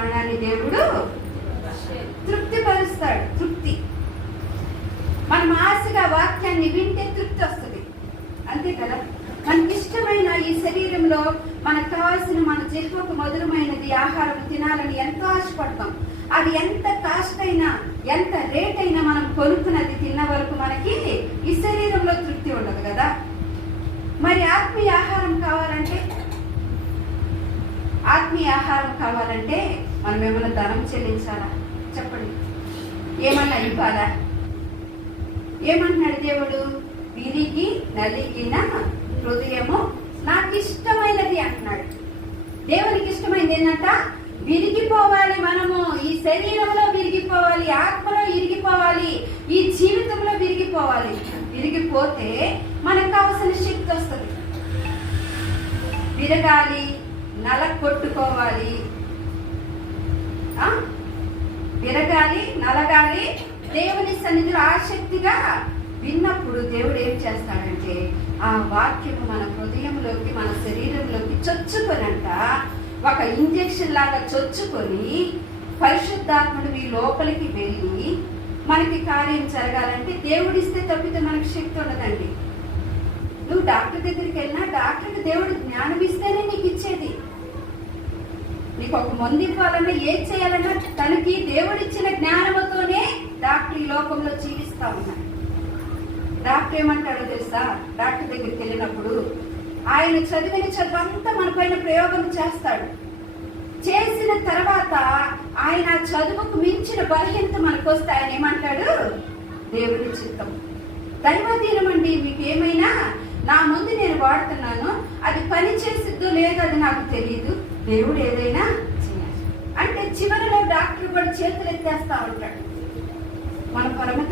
ప్రాణాన్ని దేవుడు తృప్తిపరుస్తాడు. తృప్తి. మనం ఆశగా వాక్యాన్ని వింటే తృప్తి వస్తుంది, అంతే కదా. మనకి ఇష్టమైన ఈ శరీరంలో మనకు కావాల్సిన మన జిహ్వకు మధురమైనది ఆహారం తినాలని ఎంతో ఆశపడతాం. అది ఎంత కాస్ట్ అయినా ఎంత రేట్ అయినా మనం కొనుక్కున్నది తిన్న వరకు మనకి ఈ శరీరంలో తృప్తి ఉండదు కదా. మరి ఆత్మీయ ఆహారం కావాలంటే మనం ఏమైనా ధనం చెల్లించాలా? చెప్పండి, ఏమన్నా ఇవ్వాలా? ఏమంటున్నాడు దేవుడు? విరిగి నలిగిన హృదయము నాకు ఇష్టమైనది అంటున్నాడు. దేవునికి ఇష్టమైనది ఏంటంట? విరిగిపోవాలి. మనము ఈ శరీరంలో విరిగిపోవాలి, ఆత్మలో విరిగిపోవాలి, ఈ జీవితంలో విరిగిపోవాలి. విరిగిపోతే మనకు కావాల్సిన శక్తి వస్తుంది. విరగాలి, నలగొట్టుకోవాలి. విరగాలి, నలగాలి. దేవుని సన్నిధిలో ఆసక్తిగా విన్నప్పుడు దేవుడు ఏం చేస్తాడంటే ఆ వాక్యము మన హృదయంలోకి, మన శరీరంలోకి చొచ్చుకొనంట ఒక ఇంజెక్షన్ లాగా చొచ్చుకొని పరిశుద్ధాత్ముడు మీ లోపలికి వెళ్ళి మనకి కార్యం జరగాలంటే దేవుడిస్తే తప్పితే మనకి శక్తి ఉండదండి. నువ్వు డాక్టర్ దగ్గరికి వెళ్ళినా డాక్టర్కి దేవుడు జ్ఞానం ఇస్తేనే నీకు ఇచ్చేది. నీకు ఒక మందు ఇవ్వాలన్నా ఏం చేయాలన్నా తనకి దేవుడిచ్చిన జ్ఞానముతోనే డాక్టర్ ఈ లోకంలో జీవిస్తా ఉన్నాడు. డాక్టర్ ఏమంటాడో తెలుసా? డాక్టర్ దగ్గరికి వెళ్ళినప్పుడు ఆయన చదివిన చదువంతా మన పైన ప్రయోగం చేస్తాడు. చేసిన తర్వాత ఆయన చదువుకు మించిన బలహీనత మనకు వస్తే ఆయన ఏమంటాడు? దేవుడి చిత్తం, దైవాధీనం అండి. మీకు ఏమైనా నా ముందు నేను వాడుతున్నాను, అది పని చేసిద్దో లేదో అది నాకు తెలియదు, దేవుడు ఏదైనా చేయాలి అంటే చివరిలో డాక్టర్ కూడా చేతులు ఎత్తేస్తా ఉంటాడు. మన పరమ